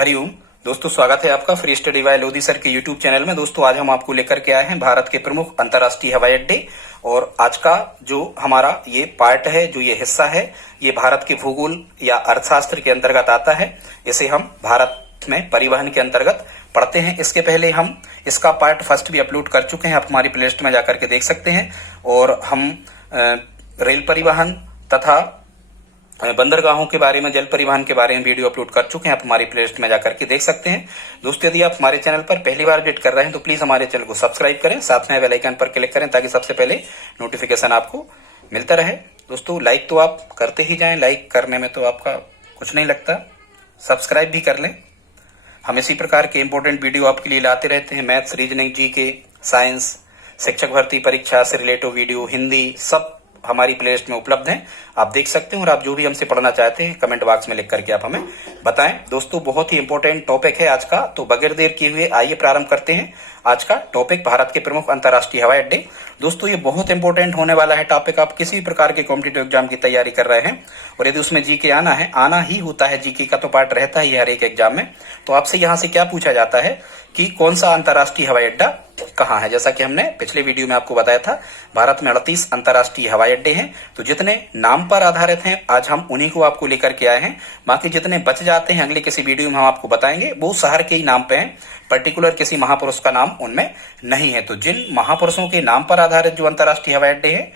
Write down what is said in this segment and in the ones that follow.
हरिओम दोस्तों, स्वागत है आपका free study bye Lodhi sir के यूट्यूब चैनल में। दोस्तों आज हम आपको लेकर के आए हैं भारत के प्रमुख अंतर्राष्ट्रीय हवाई अड्डे। और आज का जो हमारा ये पार्ट है, जो ये हिस्सा है, ये भारत के भूगोल या अर्थशास्त्र के अंतर्गत आता है। इसे हम भारत में परिवहन के अंतर्गत पढ़ते हैं। इसके पहले हम इसका पार्ट फर्स्ट भी अपलोड कर चुके हैं, आप हमारी प्लेलिस्ट में जाकर के देख सकते हैं। और हम रेल परिवहन तथा बंदरगाहों के बारे में, जल परिवहन के बारे में वीडियो अपलोड कर चुके हैं, आप हमारी प्लेलिस्ट में जाकर के देख सकते हैं। दोस्तों यदि आप हमारे चैनल पर पहली बार विजिट कर रहे हैं तो प्लीज हमारे चैनल को सब्सक्राइब करें, साथ में बेल आइकन पर क्लिक करें ताकि सबसे पहले नोटिफिकेशन आपको मिलता रहे। दोस्तों लाइक तो आप करते ही जाएं, लाइक करने में तो आपका कुछ नहीं लगता, सब्सक्राइब भी कर लें। हम इसी प्रकार के इंपॉर्टेंट वीडियो आपके लिए लाते रहते हैं। मैथ्स, रीजनिंग, जीके, साइंस, शिक्षक भर्ती परीक्षा से रिलेटेड वीडियो, हिंदी, सब हमारी प्लेलिस्ट में उपलब्ध हैं, आप देख सकते हैं। और आप जो भी हमसे पढ़ना चाहते हैं कमेंट बॉक्स में लिख करके आप हमें बताएं। दोस्तों बहुत ही इंपॉर्टेंट टॉपिक है आज का, तो बगैर देर किए हुए आइए प्रारंभ करते हैं आज का टॉपिक, भारत के प्रमुख अंतर्राष्ट्रीय हवाई अड्डे। दोस्तों ये बहुत इंपॉर्टेंट होने वाला है टॉपिक। आप किसी भी प्रकार के कॉम्पिटिटिव एग्जाम की तैयारी कर रहे हैं और यदि उसमें जीके आना ही होता है, जीके का तो पार्ट रहता ही हर एक एग्जाम में, तो आपसे यहाँ से क्या पूछा जाता है कि कौन सा अंतर्राष्ट्रीय हवाई अड्डा कहाँ है। जैसा कि हमने पिछले वीडियो में आपको बताया था, भारत में 38 अंतर्राष्ट्रीय हवाई अड्डे हैं। तो जितने नाम पर आधारित हैं आज हम उन्हीं को आपको लेकर के आए हैं। बाकी जितने बच जाते हैं अगले किसी वीडियो में हम आपको बताएंगे, वो शहर के ही नाम पे हैं, पर्टिकुलर किसी महापुरुष का नाम उनमें नहीं है। तो जिन महापुरुषों के नाम पर आधारित जो अंतर्राष्ट्रीय हवाई अड्डे हैं,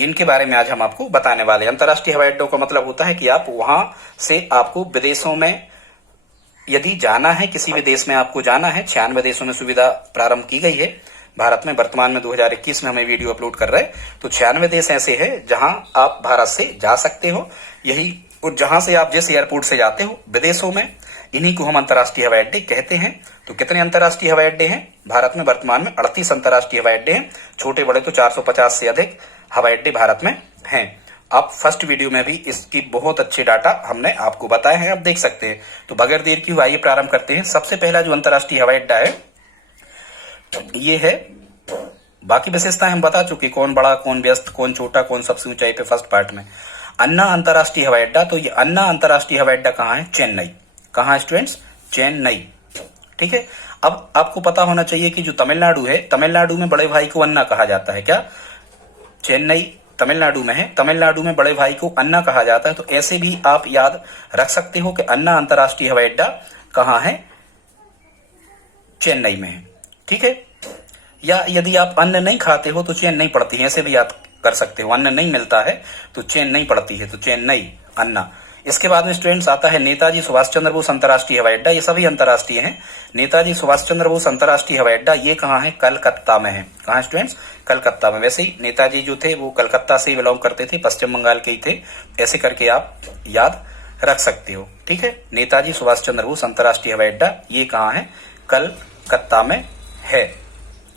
इनके बारे में आज हम आपको बताने वाले हैं। अंतर्राष्ट्रीय हवाई अड्डों का मतलब होता है कि आप वहां से आपको विदेशों में यदि जाना है, किसी भी देश में आपको जाना है, 96 देशों में सुविधा प्रारंभ की गई है भारत में। वर्तमान में 2021 में हमें वीडियो अपलोड कर रहे हैं, तो 96 देश ऐसे हैं जहां आप भारत से जा सकते हो। यही और जहां से आप जिस एयरपोर्ट से जाते हो विदेशों में, इन्हीं को हम अंतर्राष्ट्रीय हवाई अड्डे कहते हैं। तो कितने अंतर्राष्ट्रीय हवाई अड्डे हैं भारत में? वर्तमान में 38 अंतर्राष्ट्रीय हवाई अड्डे हैं। छोटे बड़े तो 450 से अधिक हवाई अड्डे भारत में हैं। आप फर्स्ट वीडियो में भी इसकी बहुत अच्छे डाटा हमने आपको बताए हैं, आप देख सकते हैं। तो बगैर देर की आइए प्रारंभ करते हैं। सबसे पहला जो अंतर्राष्ट्रीय हवाई अड्डा है ये है, बाकी विशेषताएं हम बता चुके, कौन बड़ा, कौन व्यस्त, कौन छोटा, कौन सबसे ऊंचाई पे, फर्स्ट पार्ट में। अन्ना अंतर्राष्ट्रीय हवाई अड्डा, तो ये अन्ना अंतर्राष्ट्रीय हवाई अड्डा कहाँ है? चेन्नई। कहाँ है स्टूडेंट्स? चेन्नई। ठीक है। अब आपको पता होना चाहिए कि जो तमिलनाडु है, तमिलनाडु में बड़े भाई को अन्ना कहा जाता है। क्या? चेन्नई तमिलनाडु में है, तमिलनाडु में बड़े भाई को अन्ना कहा जाता है। तो ऐसे भी आप याद रख सकते हो कि अन्ना अंतर्राष्ट्रीय हवाई अड्डा कहाँ है? चेन्नई में है। ठीक है। या यदि आप अन्न नहीं खाते हो तो चेन्नई पड़ती है, ऐसे भी याद कर सकते हो। अन्न नहीं मिलता है तो चेन्नई पड़ती है, तो चेन्नई, अन्ना। इसके बाद में स्टूडेंट्स आता है नेताजी सुभाष चंद्र बोस अंतर्राष्ट्रीय हवाई अड्डा। ये सभी अंतर्राष्ट्रीय हैं। नेताजी सुभाष चंद्र बोस अंतर्राष्ट्रीय हवाई अड्डा ये कहाँ है? कलकत्ता में है। कहाँ स्टूडेंट्स? कलकत्ता में। वैसे ही नेताजी जो थे वो कलकत्ता से बिलोंग करते थे, पश्चिम बंगाल के ही थे। ऐसे करके आप याद रख सकते हो। ठीक है। नेताजी सुभाष चंद्र बोस अंतर्राष्ट्रीय हवाई अड्डा ये कहाँ है? कलकत्ता में है।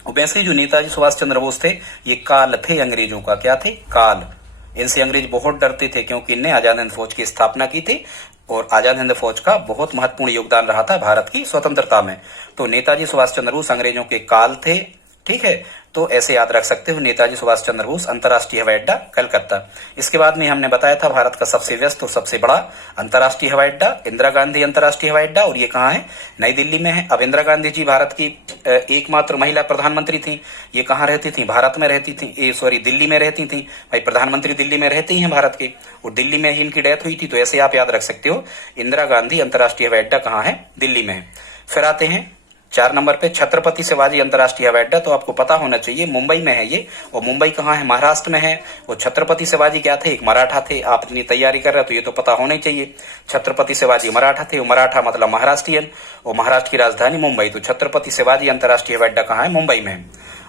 वैसे ही जो नेताजी सुभाष चंद्र बोस थे ये काल थे अंग्रेजों का। क्या थे? काल। इनसे अंग्रेज बहुत डरते थे क्योंकि इनने आजाद हिंद फौज की स्थापना की थी और आजाद हिंद फौज का बहुत महत्वपूर्ण योगदान रहा था भारत की स्वतंत्रता में। तो नेताजी सुभाष चंद्र बोस अंग्रेजों के काल थे। ठीक है। तो ऐसे याद रख सकते हो, नेताजी सुभाष चंद्र बोस अंतर्राष्ट्रीय हवाई अड्डा कलकत्ता। इसके बाद में हमने बताया था भारत का सबसे व्यस्त और सबसे बड़ा अंतर्राष्ट्रीय हवाई अड्डा इंदिरा गांधी अंतर्राष्ट्रीय हवाई अड्डा, और ये कहाँ है? नई दिल्ली में है। अब इंदिरा गांधी जी भारत की एकमात्र महिला प्रधानमंत्री थी। ये कहाँ रहती थी? भारत में रहती थी, दिल्ली में रहती थी। भाई प्रधानमंत्री दिल्ली में रहते ही हैं भारत के, और दिल्ली में ही इनकी डेथ हुई थी। तो ऐसे आप याद रख सकते हो, इंदिरा गांधी अंतर्राष्ट्रीय हवाई अड्डा कहाँ है? दिल्ली में है। फिर आते हैं 4 नंबर पे छत्रपति शिवाजी अंतर्राष्ट्रीय हवाई अड्डा। तो आपको पता होना चाहिए मुंबई में है ये, और मुंबई कहाँ है? महाराष्ट्र में है। और छत्रपति शिवाजी क्या थे? एक मराठा थे। आप इतनी तैयारी कर रहे हो तो ये तो पता होना ही चाहिए। छत्रपति शिवाजी मराठा थे, और मराठा मतलब महाराष्ट्रियन, और महाराष्ट्र की राजधानी मुंबई। तो छत्रपति शिवाजी अंतर्राष्ट्रीय हवाई अड्डा कहाँ है? मुंबई में है।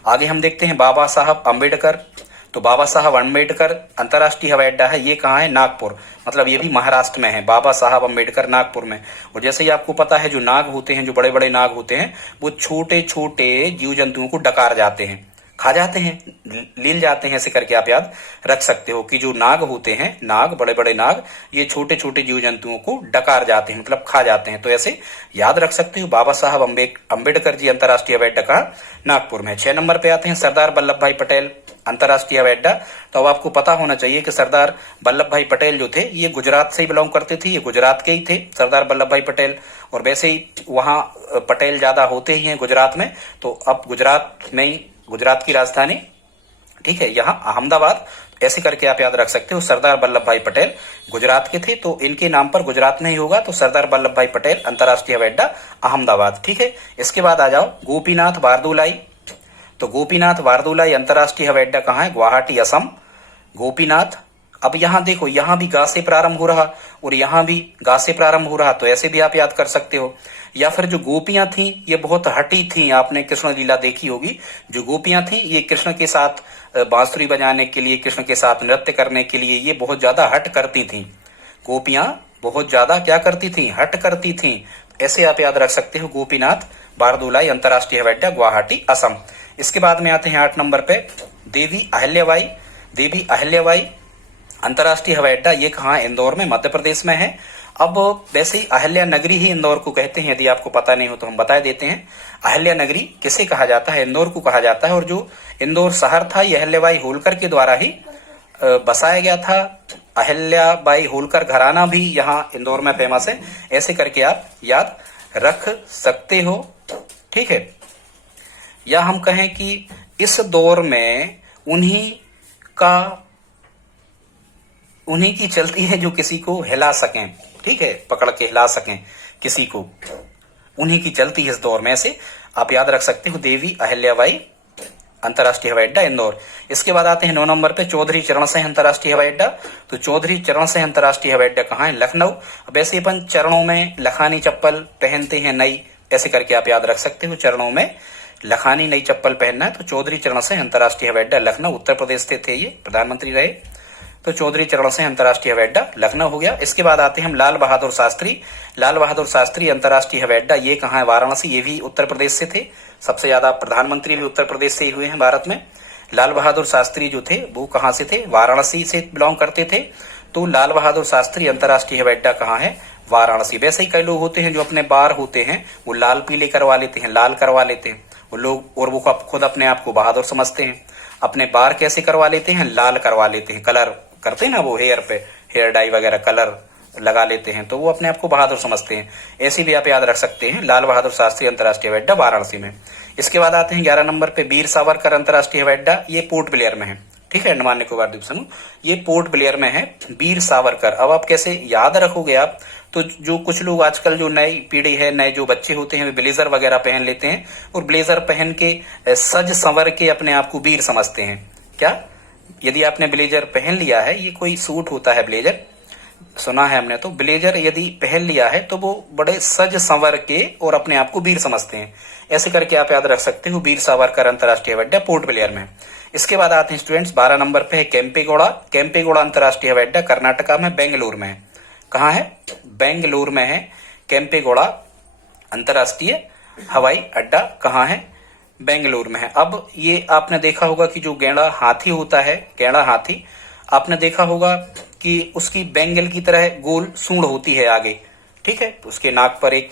आगे हम देखते हैं बाबा साहब अम्बेडकर। तो बाबा साहब अम्बेडकर अंतर्राष्ट्रीय हवाई अड्डा है ये कहाँ है? नागपुर। मतलब ये भी महाराष्ट्र में है, बाबा साहब अम्बेडकर नागपुर में। और जैसे ही आपको पता है जो नाग होते हैं, जो बड़े बड़े नाग होते हैं, वो छोटे छोटे जीव जंतुओं को डकार जाते हैं, खा जाते हैं, लील जाते हैं। ऐसे करके आप याद रख सकते हो कि जो नाग होते हैं, नाग, बड़े बड़े नाग, ये छोटे छोटे जीव जंतुओं को डकार जाते हैं, मतलब खा जाते हैं। तो ऐसे याद रख सकते हो बाबा साहब अम्बेडकर जी अंतर्राष्ट्रीय हवाई अड्डा कहाँ? नागपुर में। 6 नंबर पे आते हैं सरदार वल्लभ भाई पटेल अंतर्राष्ट्रीय हवाई अड्डा। तो अब आपको पता होना चाहिए कि सरदार वल्लभ भाई पटेल जो थे ये गुजरात से ही बिलोंग करते थे, ये गुजरात के ही थे सरदार वल्लभ भाई पटेल। और वैसे ही वहाँ पटेल ज्यादा होते ही हैं गुजरात में, तो अब गुजरात में ही, गुजरात की राजधानी, ठीक है, यहाँ अहमदाबाद, ऐसे करके आप याद रख सकते हो। सरदार वल्लभ भाई पटेल गुजरात के थे, तो इनके नाम पर गुजरात में ही होगा, तो सरदार वल्लभ भाई पटेल अंतर्राष्ट्रीय हवाई अड्डा अहमदाबाद, ठीक है। इसके बाद आ जाओ गोपीनाथ बारदुलाई। तो गोपीनाथ बारदुलाई अंतर्राष्ट्रीय हवाई अड्डा कहाँ है? गुवाहाटी, असम। गोपीनाथ, अब यहाँ देखो, यहाँ भी गा से प्रारंभ हो रहा और यहाँ भी गा से प्रारंभ हो रहा, तो ऐसे भी आप याद कर सकते हो। या फिर जो गोपियां थी ये बहुत हटी थी, आपने कृष्ण लीला देखी होगी, जो गोपियां थी ये कृष्ण के साथ बांसुरी बजाने के लिए, कृष्ण के साथ नृत्य करने के लिए ये बहुत ज्यादा हट करती थी। गोपियां बहुत ज्यादा क्या करती थी? हट करती थी। ऐसे आप याद रख सकते हो, गोपीनाथ बारदुलाई अंतर्राष्ट्रीय हवाई अड्डा गुवाहाटी, असम। इसके बाद में आते हैं 8 नंबर पे देवी अहिल्याबाई। देवी अहिल्याबाई अंतर्राष्ट्रीय हवाई अड्डा, ये कहाँ है? इंदौर में, मध्य प्रदेश में है। अब वैसे ही अहिल्या नगरी ही इंदौर को कहते हैं, यदि आपको पता नहीं हो तो हम बता देते हैं। अहिल्या नगरी किसे कहा जाता है? इंदौर को कहा जाता है। और जो इंदौर शहर था ये अहिल्याबाई होलकर के द्वारा ही बसाया गया था। अहिल्याबाई होलकर घराना भी यहाँ इंदौर में फेमस है, ऐसे करके आप याद रख सकते हो, ठीक है। या हम कहें कि इस दौर में उन्हीं की चलती है जो किसी को हिला सकें, ठीक है, पकड़ के हिला सकें किसी को, उन्हीं की चलती है इस दौर में। से आप याद रख सकते हो देवी अहिल्याबाई अंतर्राष्ट्रीय हवाई अड्डा इंदौर। इसके बाद आते हैं 9 नंबर पे चौधरी चरण सिंह अंतर्राष्ट्रीय हवाई अड्डा। तो चौधरी चरण सिंह अंतर्राष्ट्रीय हवाई अड्डा कहाँ है? लखनऊ। वैसे अपन चरणों में लखानी चप्पल पहनते हैं नई, ऐसे करके आप याद रख सकते हो, चरणों में लखानी नई चप्पल पहनना है। तो चौधरी चरण सिंह अंतर्राष्ट्रीय हवाई अड्डा लखनऊ, उत्तर प्रदेश से थे, ये प्रधानमंत्री रहे। तो चौधरी चरण सिंह अंतर्राष्ट्रीय हवाई अड्डा लखनऊ हो गया। इसके बाद आते हैं हम लाल बहादुर शास्त्री। लाल बहादुर शास्त्री अंतर्राष्ट्रीय हवाई अड्डा, ये कहाँ है? वाराणसी, ये भी उत्तर प्रदेश से थे। सबसे ज्यादा प्रधानमंत्री भी उत्तर प्रदेश से ही हुए हैं भारत में। लाल बहादुर शास्त्री जो थे वो कहाँ से थे? वाराणसी से बिलोंग करते थे। तो लाल बहादुर शास्त्री अंतर्राष्ट्रीय हवाई अड्डा कहाँ है? वाराणसी। वैसे ही कई लोग होते हैं जो अपने बार होते हैं वो लाल पीले करवा लेते हैं, लाल करवा लेते हैं वो लोग, और वो खुद अपने आप को बहादुर समझते हैं। अपने बार कैसे करवा लेते हैं? लाल करवा लेते हैं, कलर करते हैं ना वो हेयर पे, हेयर डाई वगैरह कलर लगा लेते हैं, तो वो अपने आप को बहादुर समझते हैं। ऐसे भी आप याद रख सकते हैं, लाल बहादुर शास्त्री अंतर्राष्ट्रीय हवाई अड्डा वाराणसी में। इसके बाद आते हैं 11 नंबर पे वीर सावरकर अंतर्राष्ट्रीय हवाई अड्डा, ये पोर्ट ब्लेयर में है, ठीक है, अंडमान निकोबार द्वीप समूह, ये पोर्ट ब्लेयर में है वीर सावरकर। अब आप कैसे याद रखोगे आप? तो जो कुछ लोग आजकल, जो नई पीढ़ी है, नए जो बच्चे होते हैं, वे ब्लेजर वगैरह पहन लेते हैं और ब्लेजर पहन के सज संवर के अपने आप को वीर समझते हैं। क्या? यदि आपने ब्लेजर पहन लिया है, ये कोई सूट होता है ब्लेजर, सुना है हमने, तो ब्लेजर यदि पहन लिया है तो वो बड़े सज संवर के और अपने आप को वीर समझते हैं। ऐसे करके आप याद रख सकते हो, वीर सावरकर अंतर्राष्ट्रीय हवाई अड्डा पोर्ट ब्लेयर में। इसके बाद आते हैं स्टूडेंट्स 12 नंबर पे है केम्पेगौड़ा। केम्पेगौड़ा अंतर्राष्ट्रीय हवाई अड्डा कर्नाटका में, बेंगलुरु में है। कहाँ है? बेंगलुरु में है केम्पेगौड़ा अंतर्राष्ट्रीय हवाई अड्डा, कहाँ है? बेंगलुरु में है। अब ये आपने देखा होगा कि जो गैंडा हाथी होता है, गैंडा हाथी, आपने देखा होगा कि उसकी बेंगल की तरह गोल सूंड होती है आगे, ठीक है, उसके नाक पर एक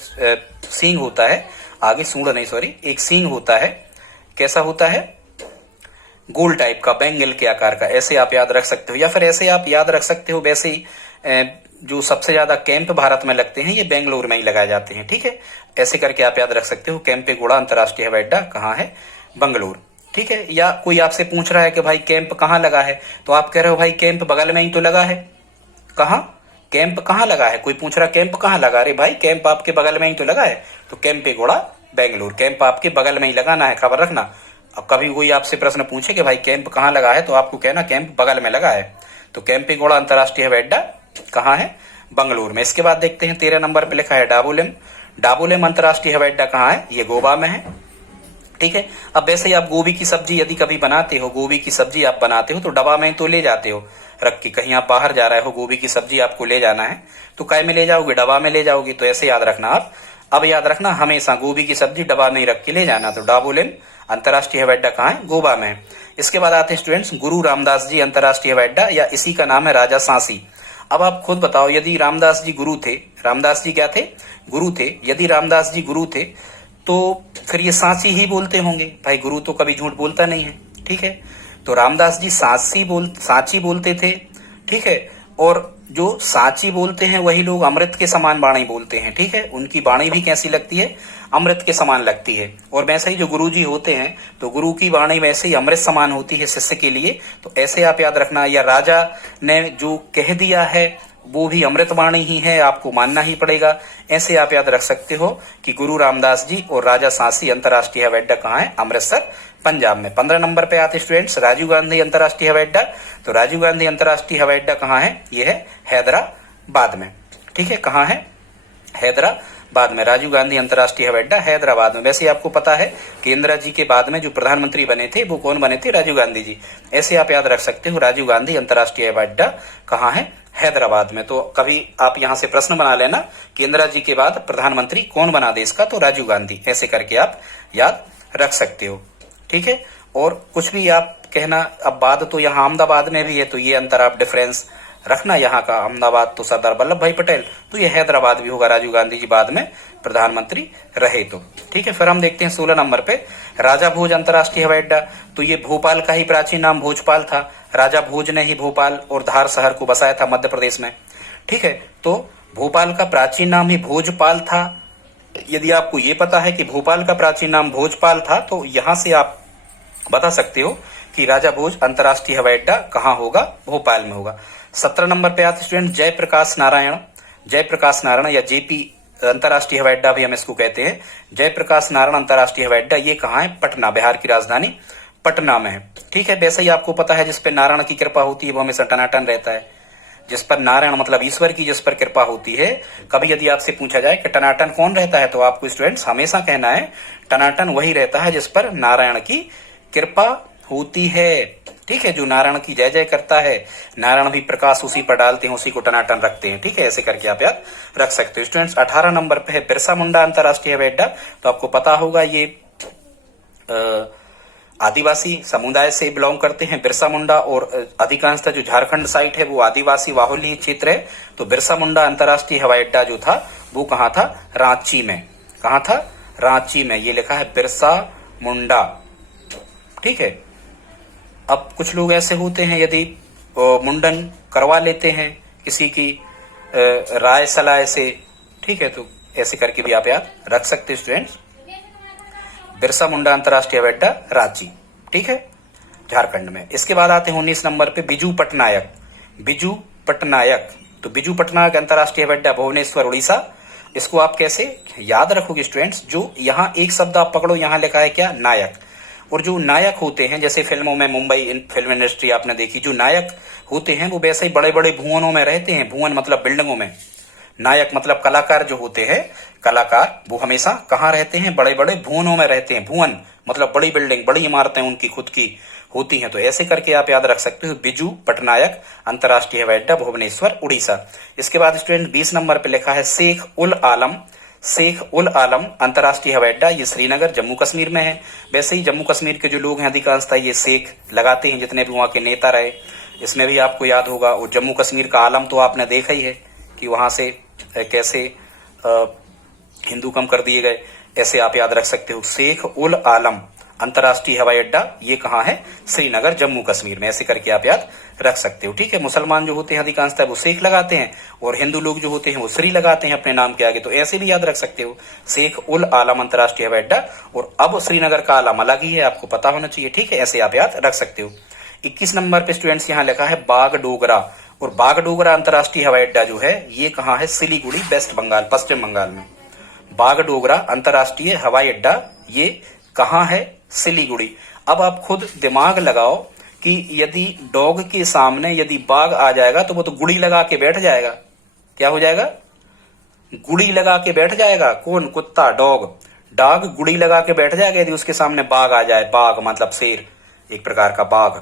सींग होता है, आगे सूंड नहीं, सॉरी, एक सींग होता है। कैसा होता है? गोल टाइप का, बेंगल के आकार का। ऐसे आप याद रख सकते हो, या फिर ऐसे आप याद रख सकते हो, वैसे ही जो सबसे ज्यादा कैंप भारत में लगते हैं ये बेंगलुरु में ही लगाए जाते हैं, ठीक है। ऐसे करके आप याद रख सकते हो, केम्पेगौड़ा अंतर्राष्ट्रीय हवाई अड्डा कहाँ है? बेंगलुरु, ठीक है। या कोई आपसे पूछ रहा है कि भाई कैंप कहाँ लगा है, तो आप कह रहे हो भाई कैंप बगल में ही तो लगा है। कहाँ? कैंप कहाँ लगा है? कोई पूछ रहा कैंप कहाँ लगा, अरे भाई कैंप आपके बगल में ही तो लगा है। तो केम्पेगौड़ा बेंगलुरु, कैंप आपके बगल में ही लगाना है, खबर रखना। अब कभी कोई आपसे प्रश्न पूछे कि भाई कैंप कहाँ लगा है, तो आपको कहना कैंप बगल में लगा है। तो केम्पेगौड़ा अंतर्राष्ट्रीय हवाई अड्डा कहाँ है? बेंगलुरु में। इसके बाद देखते हैं 13 नंबर पे लिखा है डाबोलिम। डाबोलिम अंतर्राष्ट्रीय हवाई अड्डा कहाँ है? ये गोवा में है, ठीक है। अब वैसे ही आप गोभी की सब्जी यदि कभी बनाते हो, गोभी की सब्जी आप बनाते हो तो डब्बा में तो ले जाते हो रख के, कहीं आप बाहर जा रहे हो, गोभी की सब्जी आपको ले जाना है तो काय में ले जाओगे? डब्बा में ले जाओगे। तो ऐसे याद रखना आप। अब याद रखना हमेशा गोभी की सब्जी डब्बा में ही रख के ले जाना। तो डाबोलिम अंतर्राष्ट्रीय हवाई अड्डा कहाँ है? गोवा में। इसके बाद आते हैं स्टूडेंट्स गुरु रामदास जी अंतर्राष्ट्रीय हवाई अड्डा, या इसी का नाम है राजा सांसी। अब आप खुद बताओ, यदि रामदास जी गुरु थे, रामदास जी क्या थे? गुरु थे। यदि रामदास जी गुरु थे तो फिर ये सांची ही बोलते होंगे, भाई गुरु तो कभी झूठ बोलता नहीं है, ठीक है। तो रामदास जी सांची बोलते थे, ठीक है। और जो सांची बोलते हैं वही लोग अमृत के समान वाणी बोलते हैं, ठीक है। उनकी वाणी भी कैसी लगती है? अमृत के समान लगती है। और वैसे ही जो गुरु जी होते हैं तो गुरु की वाणी वैसे ही अमृत समान होती है शिष्य के लिए। तो ऐसे आप याद रखना, या राजा ने जो कह दिया है वो भी अमृत वाणी ही है, आपको मानना ही पड़ेगा। ऐसे आप याद रख सकते हो कि गुरु रामदास जी और राजा सांची अंतर्राष्ट्रीय हवाई अड्डा कहाँ है? अमृतसर, पंजाब में। 15 नंबर पे आते स्टूडेंट्स राजीव गांधी अंतर्राष्ट्रीय हवाई अड्डा। तो राजीव गांधी अंतर्राष्ट्रीय हवाई अड्डा कहाँ है? ये है हैदराबाद में, ठीक है। कहाँ है? हैदराबाद में। राजीव गांधी अंतर्राष्ट्रीय हवाई अड्डा हैदराबाद में। वैसे आपको पता है कि इंदिरा जी के बाद में जो प्रधानमंत्री बने थे वो कौन बने थे? राजीव गांधी जी। ऐसे आप याद रख सकते हो, राजीव गांधी अंतर्राष्ट्रीय हवाई अड्डा कहाँ है? हैदराबाद में। तो कभी आप यहाँ से प्रश्न बना लेना कि इंदिरा जी के बाद प्रधानमंत्री कौन बना देश का? तो राजीव गांधी। ऐसे करके आप याद रख सकते हो, ठीक है। और कुछ भी आप कहना, अब बाद तो यहाँ अहमदाबाद में भी है, तो ये अंतर आप डिफरेंस रखना। यहाँ का अहमदाबाद तो सरदार वल्लभ भाई पटेल, तो ये हैदराबाद भी होगा, राजीव गांधी जी बाद में प्रधानमंत्री रहे तो, ठीक है। फिर हम देखते हैं 16 नंबर पे राजा भोज अंतर्राष्ट्रीय हवाई अड्डा। तो ये भोपाल का ही प्राचीन नाम भोजपाल था। राजा भोज ने ही भोपाल और धार शहर को बसाया था मध्य प्रदेश में, ठीक है। तो भोपाल का प्राचीन नाम ही भोजपाल था। यदि आपको ये पता है कि भोपाल का प्राचीन नाम भोजपाल था तो यहां से आप बता सकते हो कि राजा भोज अंतर्राष्ट्रीय हवाई अड्डा कहाँ होगा? भोपाल में होगा। 17 नंबर पे आते स्टूडेंट जयप्रकाश नारायण या जेपी अंतर्राष्ट्रीय हवाई अड्डा भी हम इसको कहते हैं। जयप्रकाश नारायण अंतर्राष्ट्रीय हवाई अड्डा ये कहाँ है? पटना, बिहार की राजधानी पटना में है, ठीक है। वैसे ही आपको पता है जिस पे नारायण की कृपा होती है वो हमेशा टनाटन रहता है। जिस पर नारायण मतलब ईश्वर की जिस पर कृपा होती है, कभी यदि आपसे पूछा जाए कि टनाटन कौन रहता है तो आपको स्टूडेंट्स हमेशा कहना है टनाटन वही रहता है जिस पर नारायण की कृपा होती है, ठीक है। जो नारायण की जय जय करता है, नारायण भी प्रकाश उसी पर डालते हैं, उसी को टनाटन रखते हैं, ठीक है। ऐसे करके आप याद रख सकते हो स्टूडेंट्स। 18 नंबर पे है बिरसा मुंडा अंतर्राष्ट्रीय हवाई अड्डा। तो आपको पता होगा ये आदिवासी समुदाय से बिलोंग करते हैं बिरसा मुंडा, और अधिकांशतः जो झारखंड साइट है वो आदिवासी बाहुल्य क्षेत्र है। तो बिरसा मुंडा अंतर्राष्ट्रीय हवाई अड्डा जो था वो कहाँ था? रांची में। कहाँ था? रांची में। ये लिखा है बिरसा मुंडा, ठीक है। अब कुछ लोग ऐसे होते हैं यदि मुंडन करवा लेते हैं किसी की राय सलाह से, ठीक है, तो ऐसे करके भी आप याद रख सकते स्टूडेंट्स। बिरसा मुंडा अंतर्राष्ट्रीय हवाई अड्डा रांची, ठीक है, झारखंड में। इसके बाद आते हैं 19 नंबर पे बिजू पटनायक। तो बिजू पटनायक अंतर्राष्ट्रीय हवाई अड्डा भुवनेश्वर, उड़ीसा। इसको आप कैसे याद रखोगे स्टूडेंट्स? जो यहाँ एक शब्द आप पकड़ो, यहाँ लिखा है क्या? नायक। और जो नायक होते हैं, जैसे फिल्मों में, मुंबई फिल्म इंडस्ट्री आपने देखी, जो नायक होते हैं वो वैसे ही बड़े बड़े भुवनों में रहते हैं। भुवन मतलब बिल्डिंगों में। नायक मतलब कलाकार जो होते हैं, कलाकार वो हमेशा कहाँ रहते हैं? बड़े बड़े भुवनों में रहते हैं। भुवन मतलब बड़ी बिल्डिंग, बड़ी इमारतें उनकी खुद की होती हैं। तो ऐसे करके आप याद रख सकते हो बिजू पटनायक अंतर्राष्ट्रीय हवाई अड्डा भुवनेश्वर, उड़ीसा। इसके बाद स्टूडेंट 20 नंबर पे लिखा है शेख उल आलम अंतर्राष्ट्रीय हवाई अड्डा। ये श्रीनगर, जम्मू कश्मीर में है। वैसे ही जम्मू कश्मीर के जो लोग हैं अधिकांशतः ये शेख लगाते हैं, जितने भी वहाँ के नेता रहे। इसमें भी आपको याद होगा। और जम्मू कश्मीर का आलम तो आपने देखा ही है कि वहां से कैसे हिंदू कम कर दिए गए। ऐसे आप याद रख सकते हो शेख उल आलम अंतर्राष्ट्रीय हवाई अड्डा, ये कहाँ है? श्रीनगर, जम्मू कश्मीर में। ऐसे करके आप याद रख सकते हो, ठीक है। मुसलमान जो होते हैं अधिकांशतः वो शेख लगाते हैं, और हिंदू लोग जो होते हैं वो श्री लगाते हैं अपने नाम के आगे। तो ऐसे भी याद रख सकते हो शेख उल आलम अंतर्राष्ट्रीय हवाई अड्डा। और अब श्रीनगर का आलम अलग ही है, आपको पता होना चाहिए, ठीक है। ऐसे आप याद रख सकते हो। 21 नंबर पे स्टूडेंट्स यहाँ लिखा है बागडोगरा। और बागडोगरा अंतर्राष्ट्रीय हवाई अड्डा जो है ये कहाँ है? सिलीगुड़ी, वेस्ट बंगाल, पश्चिम बंगाल में। बागडोगरा अंतर्राष्ट्रीय हवाई अड्डा ये कहाँ है? सिलीगुड़ी। अब आप खुद दिमाग लगाओ कि यदि डॉग के सामने यदि बाघ आ जाएगा तो वो तो गुड़ी लगा के बैठ जाएगा। क्या हो जाएगा? गुड़ी लगा के बैठ जाएगा। कौन? कुत्ता, डॉग गुड़ी लगा के बैठ जाएगा यदि उसके सामने बाघ आ जाए। बाघ मतलब शेर, एक प्रकार का बाघ,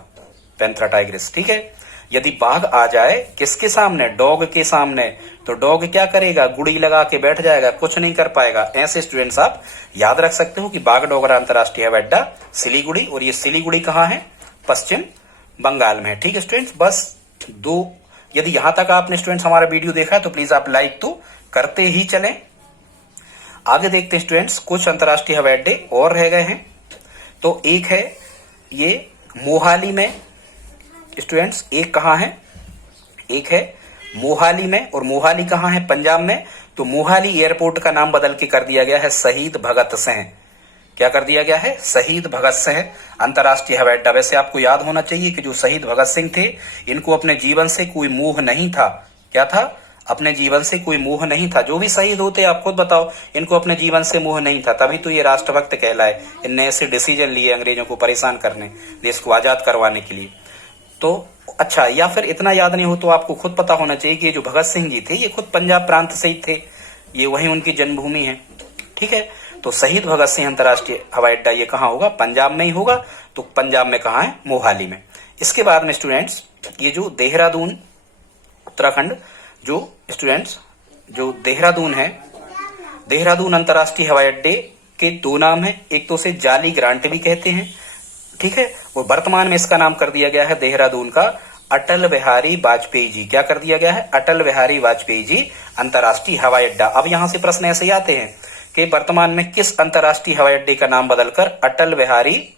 पैंथरा टाइग्रिस, ठीक है। यदि बाघ आ जाए किसके सामने? डॉग के सामने, तो डॉग क्या करेगा? गुड़ी लगा के बैठ जाएगा, कुछ नहीं कर पाएगा। ऐसे स्टूडेंट्स आप याद रख सकते हो कि बागडोगरा अंतर्राष्ट्रीय हवाई अड्डा सिलीगुड़ी, और ये सिलीगुड़ी कहाँ है? पश्चिम बंगाल में है, ठीक है स्टूडेंट्स। बस दो, यदि यहां तक आपने स्टूडेंट्स हमारा वीडियो देखा है तो प्लीज आप लाइक तो करते ही चलें। आगे देखते हैं स्टूडेंट्स, कुछ अंतर्राष्ट्रीय हवाई अड्डे और रह गए हैं। तो एक है ये मोहाली में स्टूडेंट्स, एक कहाँ है, एक है मोहाली में, और मोहाली कहाँ है, पंजाब में। तो मोहाली एयरपोर्ट का नाम बदल के कर दिया गया है शहीद भगत सिंह। क्या कर दिया गया है, शहीद भगत सिंह अंतर्राष्ट्रीय हवाई अड्डा। वैसे आपको याद होना चाहिए कि जो शहीद भगत सिंह थे, इनको अपने जीवन से कोई मोह नहीं था। क्या था, अपने जीवन से कोई मोह नहीं था। जो भी शहीद होते आप खुद बताओ, इनको अपने जीवन से मोह नहीं था, तभी तो ये राष्ट्रभक्त कहलाए। इनने ऐसे डिसीजन लिए अंग्रेजों को परेशान करने, देश को आजाद करवाने के लिए। तो अच्छा, या फिर इतना याद नहीं हो तो आपको खुद पता होना चाहिए कि जो भगत सिंह जी थे ये खुद पंजाब प्रांत से ही थे, ये वहीं उनकी जन्मभूमि है। ठीक है, तो शहीद भगत सिंह अंतर्राष्ट्रीय हवाई अड्डा ये कहाँ होगा, पंजाब में ही होगा। तो पंजाब में कहाँ है, मोहाली में। इसके बाद में स्टूडेंट्स, ये जो देहरादून उत्तराखंड, जो स्टूडेंट्स जो देहरादून है, देहरादून अंतर्राष्ट्रीय हवाई अड्डे के दो नाम है, एक तो उसे जाली ग्रांट भी कहते हैं, ठीक है, और वर्तमान में इसका नाम कर दिया गया है देहरादून का अटल बिहारी वाजपेयी जी। क्या कर दिया गया है, अटल बिहारी वाजपेयी जी अंतर्राष्ट्रीय हवाई अड्डा। अब यहां से प्रश्न ऐसे आते हैं कि वर्तमान में किस अंतर्राष्ट्रीय हवाई अड्डे का नाम बदलकर अटल बिहारी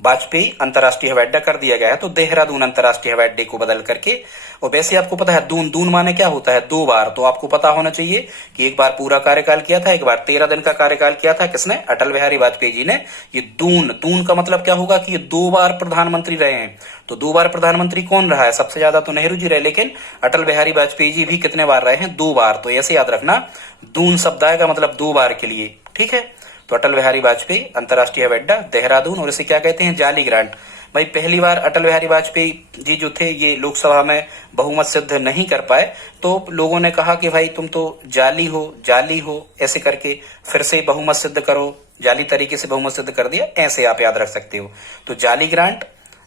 वाजपेयी अंतर्राष्ट्रीय हवाई अड्डा कर दिया गया है। तो देहरादून अंतर्राष्ट्रीय हवाई अड्डे को बदल करके, और वैसे आपको पता है दून, दून माने क्या होता है, 2 बार। तो आपको पता होना चाहिए कि एक बार पूरा कार्यकाल किया था, एक बार 13 दिन का कार्यकाल किया था। किसने, अटल बिहारी वाजपेयी जी ने। ये दून, दून का मतलब क्या होगा कि ये 2 बार प्रधानमंत्री रहे हैं। तो 2 बार प्रधानमंत्री कौन रहा है, सबसे ज्यादा तो नेहरू जी रहे, लेकिन अटल बिहारी वाजपेयी जी भी कितने बार रहे हैं, 2 बार। तो ऐसे याद रखना, दून शब्द आएगा मतलब 2 बार के लिए। ठीक है, तो अटल बिहारी वाजपेयी अंतर्राष्ट्रीय हवाई अड्डा देहरादून, और इसे क्या कहते हैं, जाली ग्रांट। भाई पहली बार अटल बिहारी वाजपेयी जी जो थे ये लोकसभा में बहुमत सिद्ध नहीं कर पाए, तो लोगों ने कहा कि भाई तुम तो जाली हो, ऐसे करके फिर से बहुमत सिद्ध करो, जाली तरीके से बहुमत सिद्ध कर दिया, ऐसे आप याद रख सकते हो। तो जाली ग्रांट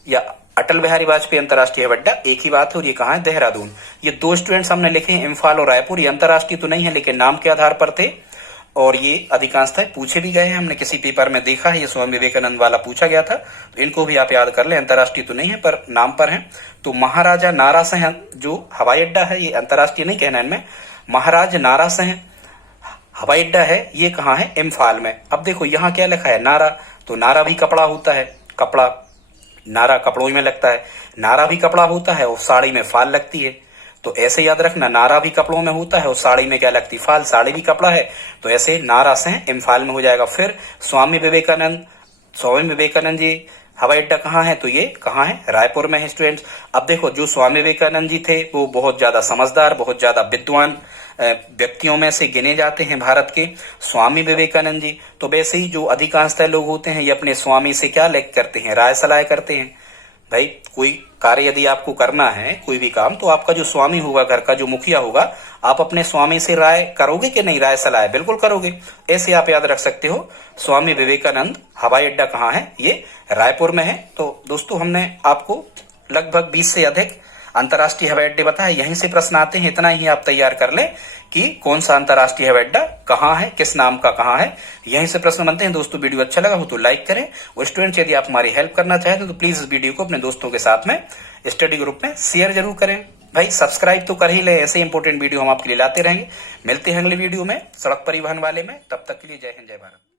या अटल बिहारी वाजपेयी अंतर्राष्ट्रीय हवाई अड्डा एक ही बात है, और ये कहाँ है, देहरादून। ये 2 स्टूडेंट्स हमने लिखे हैं, इम्फाल और रायपुर। ये अंतर्राष्ट्रीय तो नहीं है लेकिन नाम के आधार पर थे, और ये अधिकांशतः पूछे भी गए हैं, हमने किसी पेपर में देखा है, ये स्वामी विवेकानंद वाला पूछा गया था। तो इनको भी आप याद कर लें, अंतर्राष्ट्रीय तो नहीं है पर नाम पर है। तो महाराजा नारा सिंह जो हवाई अड्डा है, ये अंतर्राष्ट्रीय नहीं कहना इनमें, महाराज नारा सिंह हवाई अड्डा है, ये कहाँ है, इम्फाल में। अब देखो यहाँ क्या लिखा है, नारा। तो नारा भी कपड़ा होता है, कपड़ा, नारा कपड़ों में लगता है, नारा भी कपड़ा होता है, और साड़ी में फाल लगती है। तो ऐसे याद रखना, नारा भी कपड़ों में होता है और साड़ी में क्या लगती, फाल, साड़ी भी कपड़ा है। तो ऐसे नारा से इम्फाल में हो जाएगा। फिर स्वामी विवेकानंद जी हवाई अड्डा कहाँ है, तो ये कहाँ है, रायपुर में है स्टूडेंट्स। अब देखो जो स्वामी विवेकानंद जी थे वो बहुत ज्यादा समझदार, बहुत ज्यादा विद्वान व्यक्तियों में से गिने जाते हैं भारत के स्वामी विवेकानंद जी। तो वैसे ही जो अधिकांशतः लोग होते हैं ये अपने स्वामी से क्या लेक करते हैं, राय सलाह करते हैं। भाई कोई कार्य यदि आपको करना है, कोई भी काम, तो आपका जो स्वामी होगा, घर का जो मुखिया होगा, आप अपने स्वामी से राय करोगे कि नहीं, राय सलाह बिल्कुल करोगे। ऐसे आप याद रख सकते हो। स्वामी विवेकानंद हवाई अड्डा कहाँ है, ये रायपुर में है। तो दोस्तों हमने आपको लगभग 20 से अधिक अंतर्राष्ट्रीय हवाई अड्डे बताए, यहीं से प्रश्न आते हैं। इतना ही आप तैयार कर लें कि कौन सा अंतर्राष्ट्रीय हवाई अड्डा कहाँ है, किस नाम का कहाँ है, यहीं से प्रश्न बनते हैं। दोस्तों वीडियो अच्छा लगा हो तो लाइक करें, और स्टूडेंट्स यदि आप हमारी हेल्प करना चाहते तो प्लीज इस वीडियो को अपने दोस्तों के साथ में स्टडी ग्रुप में शेयर जरूर करें। भाई सब्सक्राइब तो कर ही ले, ऐसे इंपॉर्टेंट वीडियो हम आपके लिए लाते रहेंगे। मिलते हैं अगले वीडियो में सड़क परिवहन वाले में, तब तक के लिए जय हिंद जय भारत।